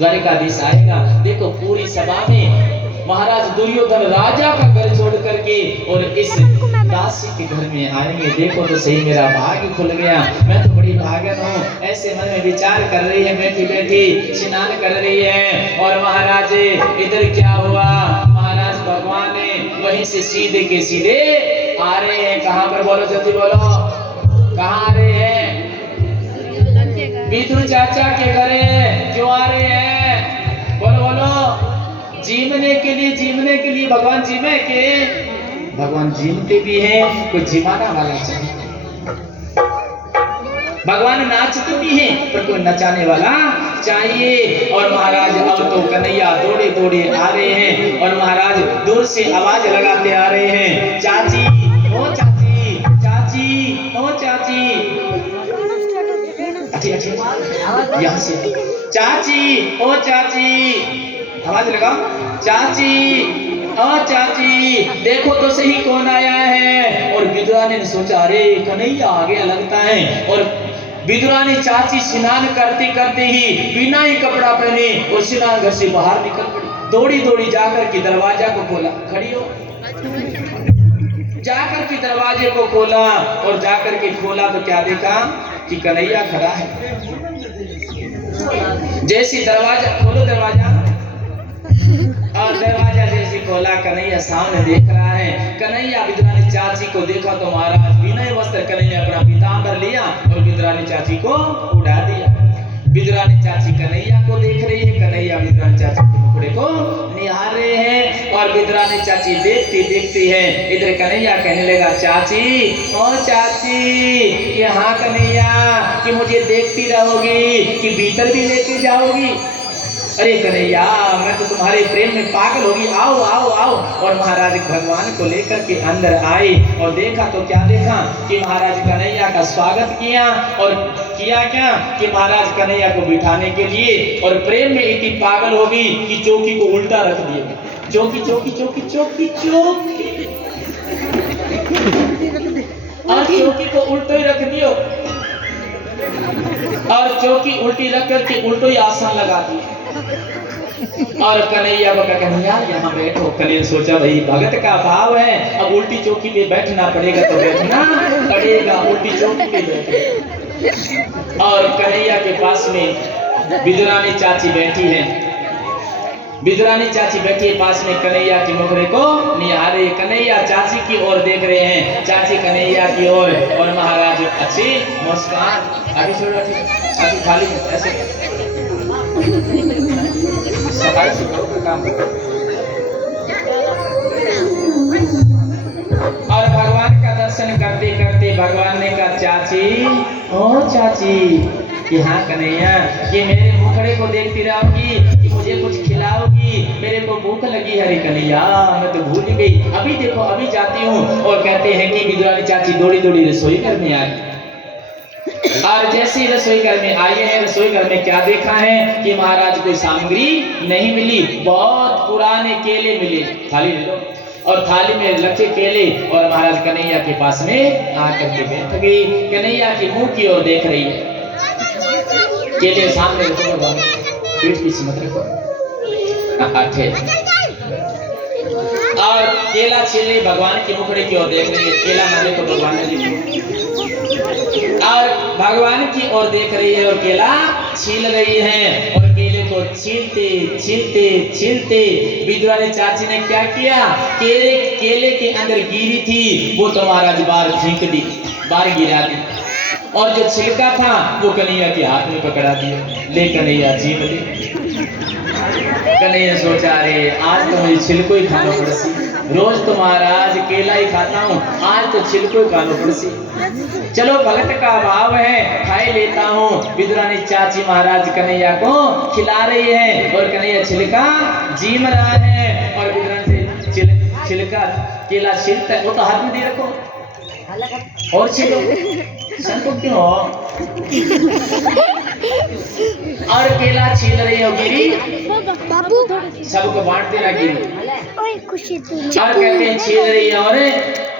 द्वारिकाधीश आएगा। देखो पूरी सभा में महाराज दुर्योधन राजा का घर छोड़ करके और इस दासी के घर में आएंगे। देखो तो सही मेरा भाग्य खुल गया, मैं तो बड़ी भागन हूँ। ऐसे मन में विचार कर रही है, बैठी बैठी स्नान कर रही है। और महाराज इधर क्या हुआ, महाराज भगवान ने वहीं से सीधे के सीधे आ रहे हैं। कहाँ पर बोलो, जल्दी बोलो, कहाँ आ रहे हैं? विदुर चाचा के घर क्यों आ रहे हैं? बोलो बोलो, जीवने के लिए, जीवने के लिए। भगवान जीवे के, भगवान जीवते भी हैं, कोई जिमाना वाला चाहिए। भगवान नाचते भी हैं पर कोई नचाने वाला चाहिए। और महाराज अब तो कन्हैया दौड़े दौड़े आ रहे हैं और महाराज दूर से आवाज लगाते आ रहे हैं, चाची ओ चाची, चाची ओ चाची। यहाँ से चाची ओ चाची, आवाज लगाओ, चाची ओ चाची, देखो तो सही कौन आया है। और विदुरानी ने सोचा अरे कन्हैया आ गया लगता है। और विदुरानी चाची स्नान करते करते ही बिना ही कपड़ा पहने और स्नान घर से बाहर निकल पड़ी। दौड़ी दौड़ी जाकर के दरवाजा को खोला, खड़ी हो, जाकर के दरवाजे को खोला और जाकर के खोला तो क्या देखा कि कन्हैया खड़ा है। जैसे दरवाजा खोलो, दरवाजा, और दरवाजा जैसे खोला, कन्हैया सामने देख रहा है। कन्हैया विदुरानी चाची को देखा तो महाराज बिना ही वस्त्र कन्हैया अपना पीतांबर लिया और विदुरानी चाची को उड़ा दिया। विदुरानी चाची कन्हैया को देख रही है, कन्हैया विदुरानी चाची के मुखड़े को निहार रहे हैं। और विदुरानी चाची देखती देखती है, इधर कन्हैया कहने लगा चाची ओ चाची, कि हाँ कन्हैया, कि मुझे देखती रहोगी कि भीतर भी लेके जाओगी? अरे कन्हैया मैं तो तुम्हारे प्रेम में पागल होगी, आओ आओ आओ। और महाराज भगवान को लेकर के अंदर आए और देखा तो क्या देखा कि महाराज कन्हैया का स्वागत किया। और किया क्या कि महाराज कन्हैया को बिठाने के लिए और प्रेम में इतनी पागल हो गई कि चौकी को उल्टा रख दिया। चौकी चौकी चौकी चौकी चौकी, और चौकी को उल्टो ही रख दियो और चौकी उल्टी रख करके उल्टो ही आसन लगा दिया। और कन्हैया को कन्हैया यहाँ बैठो। कन्हैया सोचा भाई भगत का भाव है, अब उल्टी चौकी पे बैठना पड़ेगा तो बैठना पड़ेगा, उल्टी चौकी पे बैठे। और कन्हैया के पास में विदुरानी चाची बैठी है। विदुरानी चाची बैठी है पास में, कन्हैया के मुखड़े को निहारे। कन्हैया चाची की ओर देख रहे हैं, चाची कन्हैया की ओर। और महाराज अच्छी मुस्कान, आगे छोड़ आगे खाली ऐसे सफाई से का काम। और भगवान का दर्शन करते करते भगवान ने कहा चाची ओ चाची, कि हाँ कन्हैया, कि मेरे मुखड़े को देखती रहोगी कि मुझे कुछ खिलाओगी? मेरे को भूख लगी है। अरे कन्हैया मैं तो भूल गई, अभी देखो अभी जाती हूँ। और कहते हैं कि विदुरानी चाची दौड़ी दौड़ी रसोई घर में आई। और जैसे रसोई घर में आई है, रसोई घर में क्या देखा है कि महाराज कोई सामग्री नहीं मिली, बहुत पुराने केले मिले। थाली ले लो, और थाली में रखे केले। और महाराज कन्हैया के पास में आकर के बैठ गई। कन्हैया की मुंह की ओर देख रही है, केले सामने रखो, पीठ पीछे मत रखो। और केला छीले भगवान के मुखड़े की ओर देख रही है, केला ना देखो भगवान ने देखो। और भगवान की ओर देख रही है और केला छील रही है। और केले को छीलते छीलते छीलते विदुरानी चाची ने क्या किया, केले के अंदर गिरी थी वो तो महाराज बाहर फेंक दी, बाहर गिरा दी। और जो छिलका था वो कन्हैया के हाथ में पकड़ा दिया, ले कन्हैया जीव ले। कन्हैया सोचा अरे आज तो मुझे छिलको ही खाना पड़सी, रोज तो महाराज केला ही खाता हूँ, आज तो छिलको ही खाना पड़सी। चलो भगत का भाव है, खाई लेता हूँ। विदुरानी चाची महाराज कन्हैया को खिला रही है और कन्हैया छिलका जीम रहा है। और विदुरानी छिलका केला छिलता है, वो तो हाथ में दे रखो और छिलो। संतो क्यों और केला छील रही हो गिरी, बाबू सबको बांट देना गिरी। ओए खुशी तू और कहते हैं छील रही है और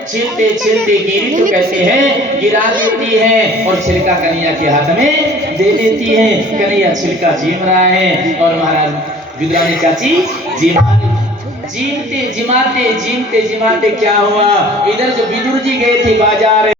छीलते छीलते गिरी तो कहते हैं गिरा देती है और छिलका कन्हैया के हाथ में दे देती है। कन्हैया छिलका जीम रहा है और महाराज विद्रानी चाची जीमते जिमाते क्या हुआ, इधर जो विदुर जी गए थे बाजार